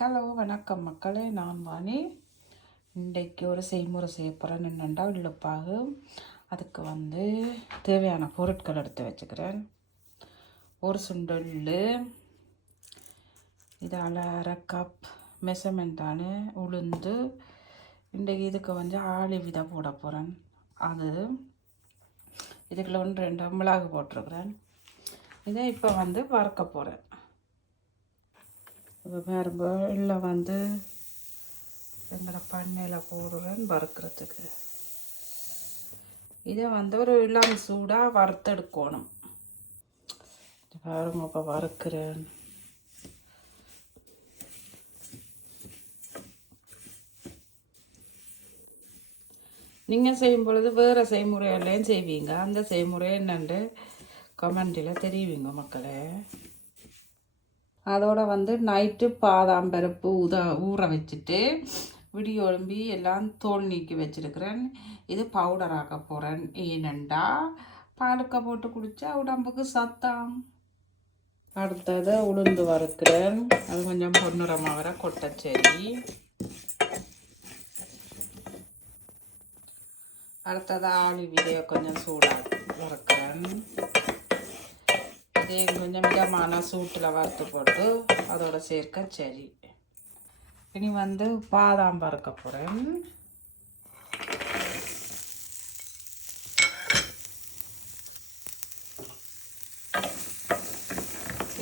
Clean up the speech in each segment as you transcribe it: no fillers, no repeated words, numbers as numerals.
Hello வணக்கம் மக்களே, நான் வாணி. இன்றைக்கு ஒரு செய்முறை செய்ய போகிறேன். என்னென்னா இழுப்பாகு. அதுக்கு தேவையான பொருட்கள் எடுத்து வச்சுக்கிறேன். ஒரு சுண்டல், இதால் அரை கப் மெஷர்மெண்ட்டான உளுந்து. இன்றைக்கு இதுக்கு ஆளி விதை போட போகிறேன். அது இதுக்குள்ள 1-2 மிளகு போட்டிருக்கிறேன். இதை இப்போ வறுக்க போகிறேன். இப்போ பாருங்க, இல்லை எங்களை பண்ணையில் போடுறேன் வறுக்கிறதுக்கு. இதை ஒரு இளம் சூடாக வறுத்தெடுக்கணும். பாருங்க, இப்போ வறுக்கிறேன். நீங்கள் செய்யும் பொழுது வேறு செய்முறையிலையும் செய்வீங்க. அந்த செய்முறை என்னென்று கமெண்டில் தெரிவிங்க மக்களே. அதோட நைட்டு பாதாம் பருப்பு ஊற வச்சுட்டு விடிய ஒழும்பி எல்லாம் தோல் நீக்கி வச்சுருக்கிறேன். இது பவுடர் ஆக்க போகிறேன். ஏனெண்டா பாலுக்க போட்டு குடித்தா உடம்புக்கு சத்தாம். அடுத்தது உளுந்து வறுக்கிறேன். அது கொஞ்சம் பொன்னிறமாக வர கொட்டச்சேரி. அடுத்தது ஆளி விதையை கொஞ்சம் சூடாக வறுக்கிறேன். இதே கொஞ்சம் மிதமான சூட்டில் வறுத்து போட்டு அதோட சேர்க்க சரி. இனி பாதாம் வறுக்க போகிறேன்.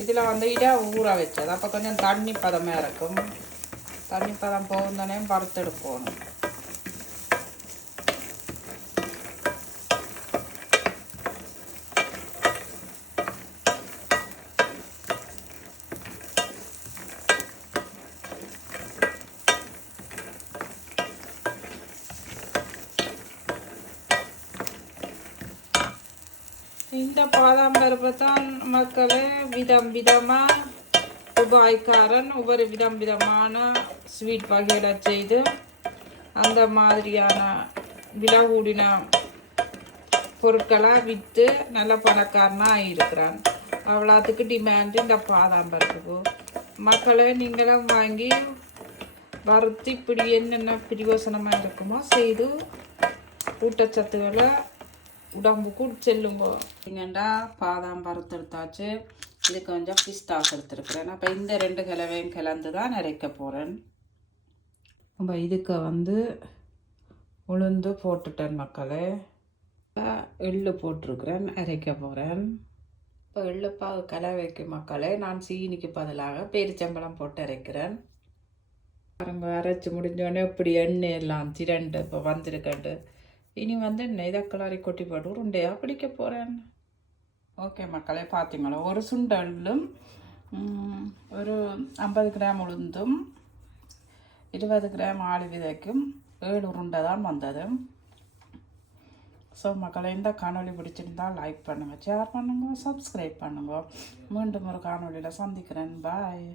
இதில் இதை ஊற வச்சது. அப்போ கொஞ்சம் தண்ணி பதமாக இருக்கும். தண்ணி பதம் போகுந்தோடனே வறுத்தெடுக்கணும். இந்த பாதாம் பருப்பை தான் மக்களே விதம் விதமாக துபாய்க்காரன் ஒவ்வொரு விதம் விதமான ஸ்வீட் வகைகளை செய்து அந்த மாதிரியான விலை கூடின பொருட்களாக விற்று நல்ல பணக்காரனாக இருக்கிறான். அவ்வளோத்துக்கு டிமாண்டு இந்த பாதாம் பருப்புக்கு. மக்களை நீங்களும் வாங்கி வறுத்து இப்படி என்னென்ன பிரயோசனமாக இருக்குமோ செய்து ஊட்டச்சத்துக்களை உடம்புக்கு செல்லுங்கோ. இங்கண்டா பாதாம் வறுத்தெடுத்தாச்சு. இதுக்கு கொஞ்சம் பிஸ்தாஸ் எடுத்துருக்குறேன். அப்போ இந்த 2 கிழவையும் கலந்து தான் அரைக்க போகிறேன். நம்ம இதுக்கு உளுந்து போட்டுட்டேன் மக்களே. எள்ளு போட்டிருக்கிறேன், அரைக்க போகிறேன். இப்போ எள்ளுப்பாகு கலவைக்கு மக்களே நான் சீனிக்கு பதிலாக பேரிச்சம்பழம் போட்டு அரைக்கிறேன். பாருங்க, அரைச்சி முடிஞ்சோடனே இப்படி எண்ணெய் எல்லாம் திரண்டு இப்போ வந்திருக்கண்டு. இனி இதை கிளறி கொட்டி போட்டு உருண்டையாக பிடிக்க போகிறேன். ஓகே மக்களே, பார்த்தீங்களா, ஒரு சுண்டலும் ஒரு 50 கிராம் உளுந்தும் 20 கிராம் ஆளி விதைக்கும் 7 உருண்டை தான் வந்தது. ஸோ மக்களை, இந்த காணொலி பிடிச்சிருந்தால் லைக் பண்ணுங்கள், ஷேர் பண்ணுங்கள், சப்ஸ்கிரைப் பண்ணுங்கள். மீண்டும் ஒரு காணொலியில் சந்திக்கிறேன். பாய்.